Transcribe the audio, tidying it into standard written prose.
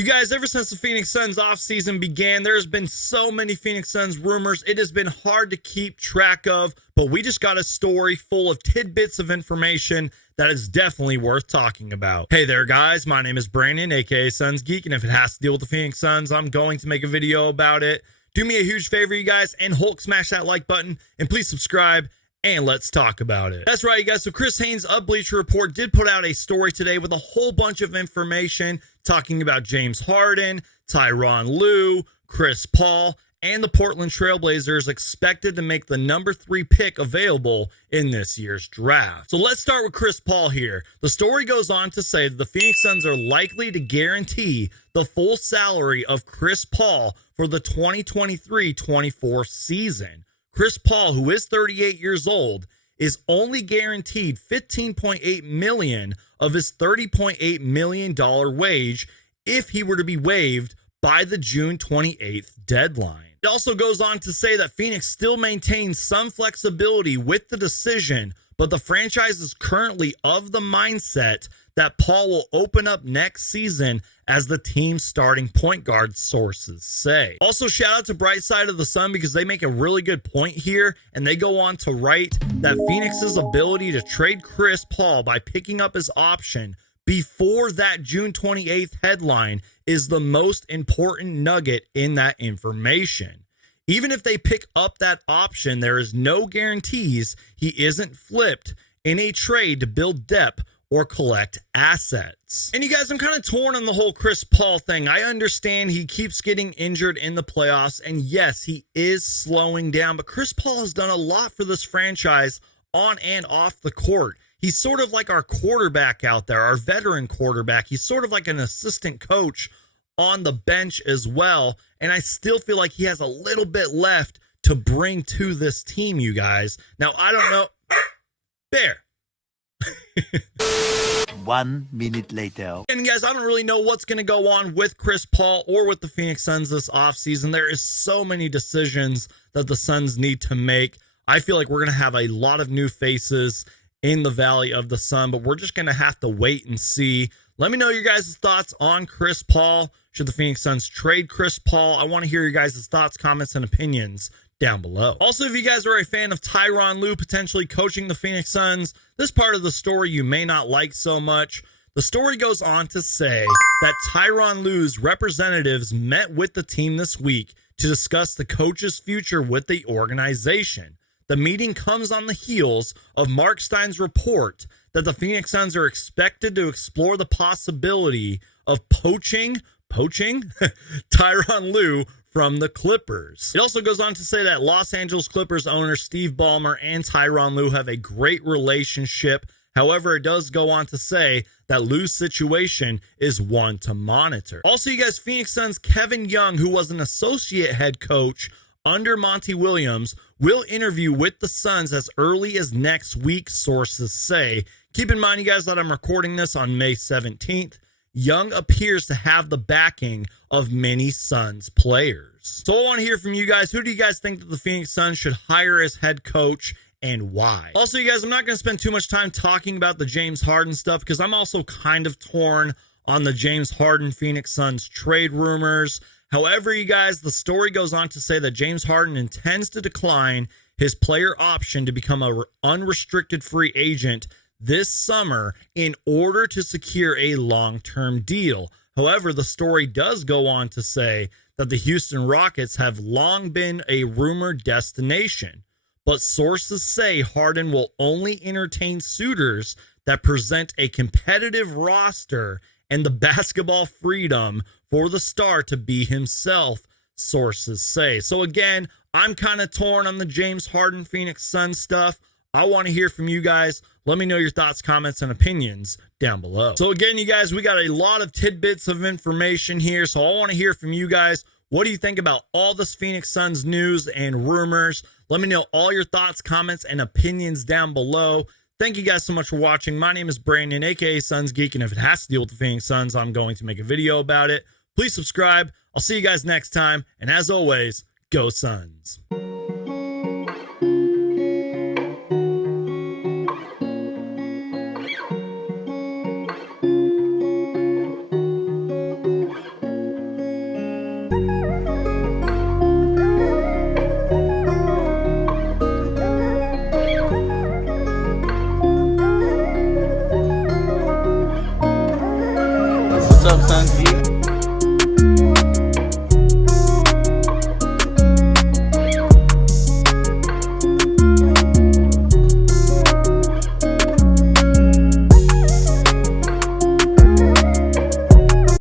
You guys, ever since the Phoenix Suns offseason began, there's been so many Phoenix Suns rumors. It has been hard to keep track of, but we just got a story full of tidbits of information that is definitely worth talking about. Hey there, guys. My name is Brandon, aka Suns Geek, and if it has to deal with the Phoenix Suns, I'm going to make a video about it. Do me a huge favor, you guys, and Hulk smash that like button, and please subscribe, and let's talk about it. That's right, you guys. So Chris Haynes of Bleacher Report did put out a story today with a whole bunch of information talking about James Harden, Tyronn Lue, Chris Paul, and the Portland Trailblazers expected to make the number 3 pick available in this year's draft. So let's start with Chris Paul here. The story goes on to say that the Phoenix Suns are likely to guarantee the full salary of Chris Paul for the 2023-24 season. Chris Paul, who is 38 years old, is only guaranteed $15.8 million of his $30.8 million wage if he were to be waived by the June 28th deadline. It also goes on to say that Phoenix still maintains some flexibility with the decision, but the franchise is currently of the mindset that Paul will open up next season as the team's starting point guard, sources say. Also, shout out to Bright Side of the Sun because they make a really good point here, and they go on to write that Phoenix's ability to trade Chris Paul by picking up his option before that June 28th headline is the most important nugget in that information. Even if they pick up that option, there is no guarantees he isn't flipped in a trade to build depth or collect assets. And you guys, I'm kind of torn on the whole Chris Paul thing. I understand he keeps getting injured in the playoffs, and yes, he is slowing down, but Chris Paul has done a lot for this franchise on and off the court. He's sort of like our quarterback out there, our veteran quarterback. He's sort of like an assistant coach on the bench as well, and I still feel like he has a little bit left to bring to this team, you guys. Now, I don't know. Bear. 1 minute later. And guys, I don't really know what's going to go on with Chris Paul or with the Phoenix Suns this offseason. There is so many decisions that the Suns need to make. I feel like we're going to have a lot of new faces in the Valley of the Sun, but we're just going to have to wait and see. Let me know your guys' thoughts on Chris Paul. Should the Phoenix Suns trade Chris Paul? I want to hear your guys' thoughts, comments, and opinions down below. Also, if you guys are a fan of Tyronn Lue potentially coaching the Phoenix Suns, this part of the story you may not like so much. The story goes on to say that Tyronn Lue's representatives met with the team this week to discuss the coach's future with the organization. The meeting comes on the heels of Mark Stein's report that the Phoenix Suns are expected to explore the possibility of poaching Tyronn Lue from the Clippers. It also goes on to say that Los Angeles Clippers owner Steve Ballmer and Tyronn Lue have a great relationship. However, it does go on to say that Lue's situation is one to monitor. Also, you guys, Phoenix Suns Kevin Young, who was an associate head coach under Monty Williams, will interview with the Suns as early as next week, sources say. Keep in mind, you guys, that I'm recording this on May 17th. Young appears to have the backing of many Suns players. So I want to hear from you guys. Who do you guys think that the Phoenix Suns should hire as head coach and why? Also, you guys, I'm not going to spend too much time talking about the James Harden stuff because I'm also kind of torn on the James Harden Phoenix Suns trade rumors. However, you guys, the story goes on to say that James Harden intends to decline his player option to become an unrestricted free agent this summer in order to secure a long-term deal. However, the story does go on to say that the Houston Rockets have long been a rumored destination, but sources say Harden will only entertain suitors that present a competitive roster and the basketball freedom for the star to be himself, sources say. So again, I'm kind of torn on the James Harden Phoenix Suns stuff. I want to hear from you guys. Let me know your thoughts, comments, and opinions down below. So again, you guys, we got a lot of tidbits of information here, so I want to hear from you guys. What do you think about all this Phoenix Suns news and rumors? Let me know all your thoughts, comments, and opinions down below. Thank you guys so much for watching. My name is Brandon, aka Suns Geek, and if it has to deal with the Phoenix Suns, I'm going to make a video about it. Please subscribe. I'll see you guys next time, and as always, go Suns. Suns Geek.